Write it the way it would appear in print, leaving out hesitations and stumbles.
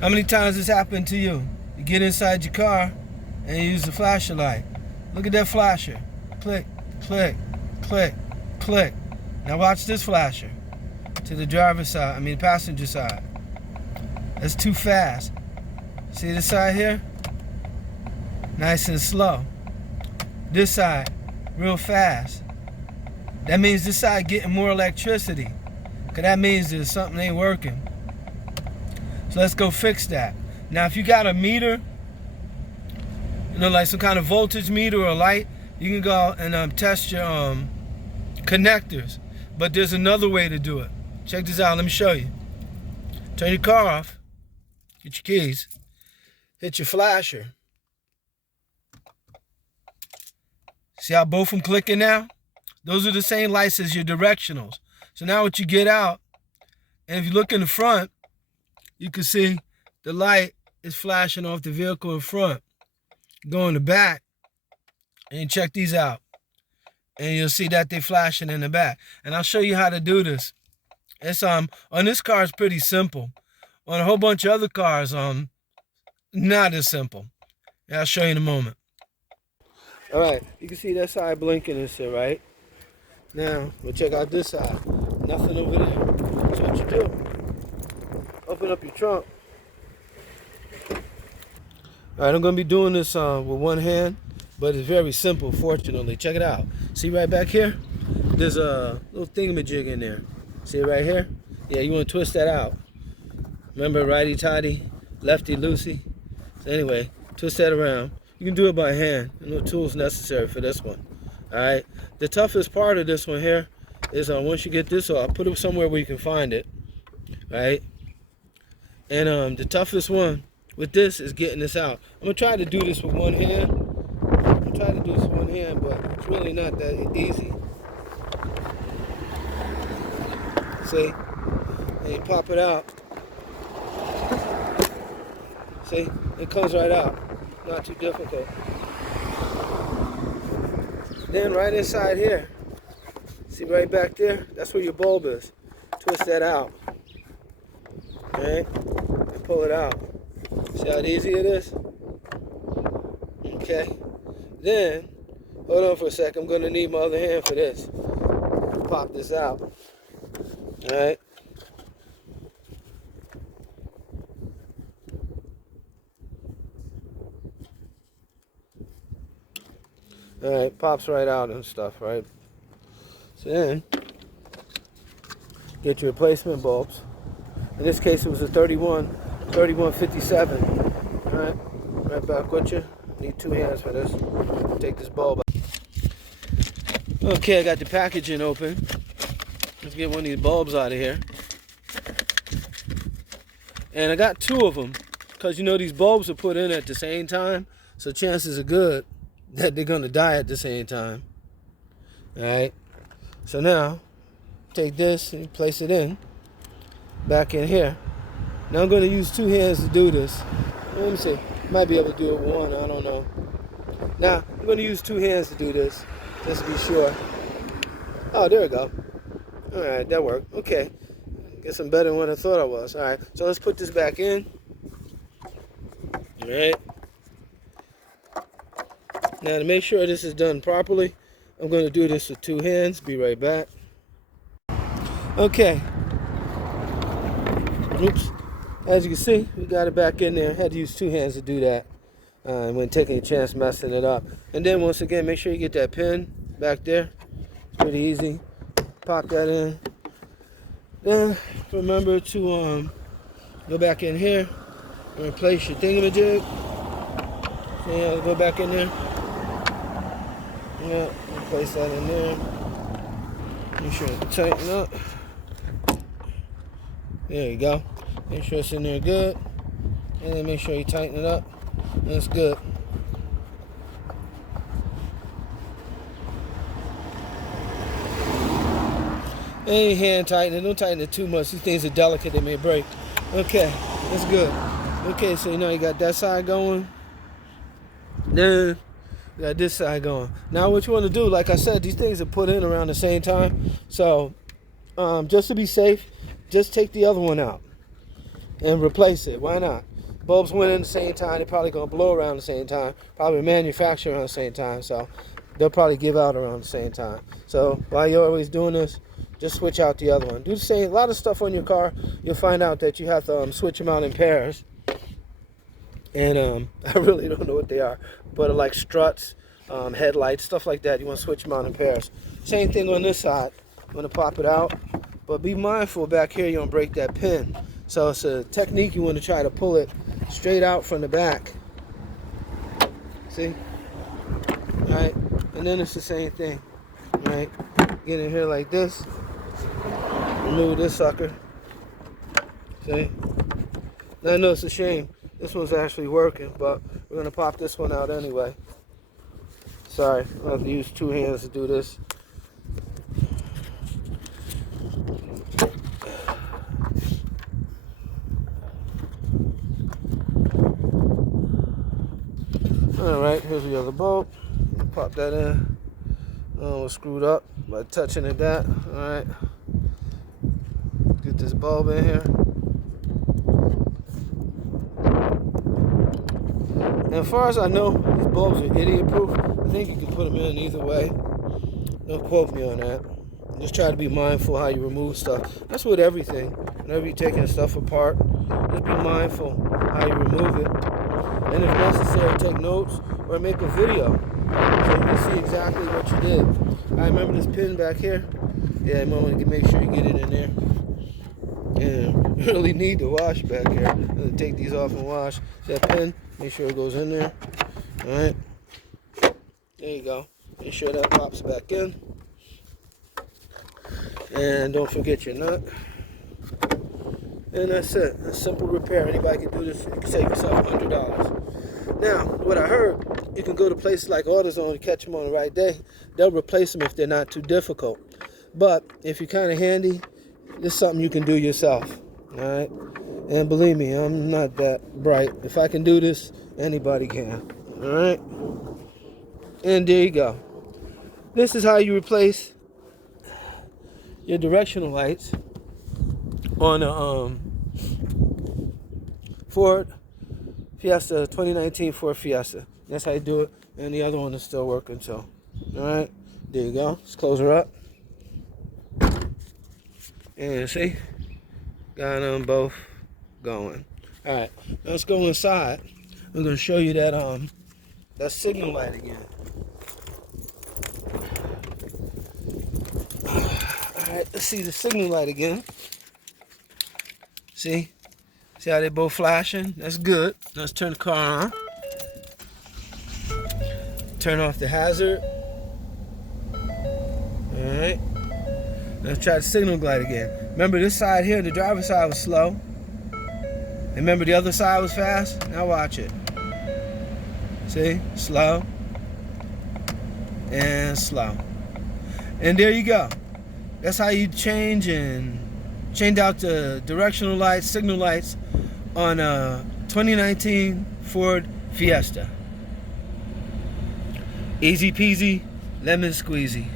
How many times this happened to you? You get inside your car and you use the flasher light. Look at that flasher. Click, click, click, click. Now watch this flasher to the driver's side, passenger side. That's too fast. See this side here? Nice and slow. This side, real fast. That means this side getting more electricity. Because that means that something ain't working. So let's go fix that. Now if you got a meter, like some kind of voltage meter or light, you can go and test your connectors. But there's another way to do it. Check this out, let me show you. Turn your car off. Get your keys. Hit your flasher. See how both of them clicking now? Those are the same lights as your directionals. So now what you get out, and if you look in the front, you can see the light is flashing off the vehicle in front. Go in the back and check these out. And you'll see that they're flashing in the back. And I'll show you how to do this. It's on this car it's pretty simple. On a whole bunch of other cars, not as simple. And I'll show you in a moment. All right, you can see that side blinking and shit, right? Now, we'll check out this side. Nothing over there. So what you do, open up your trunk. All right, I'm gonna be doing this with one hand, but it's very simple, fortunately. Check it out. See right back here? There's a little thingamajig in there. See it right here? Yeah, you wanna twist that out. Remember, righty-tighty, lefty-loosey? So anyway, twist that around. You can do it by hand. No tools necessary for this one. All right. The toughest part of this one here is once you get this off, put it somewhere where you can find it. Right. And the toughest one with this is getting this out. I'm gonna try to do this with one hand. But it's really not that easy. See? And you pop it out. See? It comes right out. Not too difficult. Then right inside here, see right back there? That's where your bulb is. Twist that out. Okay? And pull it out. See how easy it is? Okay. Then, hold on for a sec. I'm going to need my other hand for this. Pop this out. Alright? Alright, pops right out and stuff, right? So then, get your replacement bulbs. In this case, it was a 3157. Alright, right back with you. Need two hands for this. Take this bulb out. Okay, I got the packaging open. Let's get one of these bulbs out of here. And I got two of them, because these bulbs are put in at the same time, so chances are good that they're going to die at the same time. Alright, so now take this and place it in back in here. Now I'm going to use two hands to do this. Let me see, might be able to do it with one, I don't know. Now I'm going to use two hands to do this just to be sure. Oh, there we go. Alright, that worked. Okay, guess I'm better than what I thought I was. Alright, so let's put this back in. Alright. Now to make sure this is done properly, I'm going to do this with two hands. Be right back. Okay. Oops. As you can see, we got it back in there. Had to use two hands to do that. When taking a chance messing it up. And then once again, make sure you get that pin back there. It's pretty easy. Pop that in. Then remember to go back in here and replace your thingamajig. So yeah, go back in there. Yeah, place that in there. Make sure it's tighten up. There you go. Make sure it's in there good. And then make sure you tighten it up. And it's good. And hand tighten it. Don't tighten it too much. These things are delicate. They may break. Okay. That's good. Okay, so you got that side going. Then we got this side going. Now what you want to do, like I said, these things are put in around the same time. So just to be safe, just take the other one out and replace it. Why not? bulbs went in the same time. They're probably going to blow around the same time. Probably manufacture around the same time. So they'll probably give out around the same time. So while you're always doing this, just switch out the other one. Do the same. A lot of stuff on your car, you'll find out that you have to switch them out in pairs. And I really don't know what they are, but like struts, headlights, stuff like that. You want to switch them out in pairs. Same thing on this side. I'm going to pop it out, but be mindful back here you don't break that pin. So it's a technique. You want to try to pull it straight out from the back. See? All right, and then it's the same thing. All right, get in here like this. Remove this sucker. See? Now I know it's a shame. This one's actually working, but we're gonna pop this one out anyway. Sorry, I have to use two hands to do this. Alright, here's the other bolt. Pop that in. Oh, it's screwed up by touching it that. Alright. Get this bulb in here. And as far as I know, these bulbs are idiot proof. I think you can put them in either way. Don't quote me on that. Just try to be mindful how you remove stuff. That's with everything. Whenever you're taking stuff apart, just be mindful how you remove it. And if necessary, take notes or make a video so you can see exactly what you did. I remember this pin back here. Yeah, you might want to make sure you get it in there. And you really need to wash back here. I'm going to take these off and wash. See that pin? Make sure it goes in there. Alright. There you go. Make sure that pops back in. And don't forget your nut. And that's it. A simple repair. Anybody can do this. You can save yourself $100. Now, what I heard, you can go to places like AutoZone and catch them on the right day. They'll replace them if they're not too difficult. But if you're kind of handy, this is something you can do yourself. All right? And believe me, I'm not that bright. If I can do this, anybody can. All right? And there you go. This is how you replace your directional lights on a Ford Fiesta, 2019 Ford Fiesta. That's how you do it. And the other one is still working, so. All right, there you go. Let's close her up. And see, got them both going. All right, now let's go inside. I'm gonna show you that signal light again. All right, let's see the signal light again. See how they both flashing? That's good. Let's turn the car on. Turn off the hazard. All right. Let's try the signal light again. Remember this side here, the driver's side was slow. And remember the other side was fast? Now watch it. See? Slow. And slow. And there you go. That's how you change out the directional lights, signal lights on a 2019 Ford Fiesta. Easy peasy, lemon squeezy.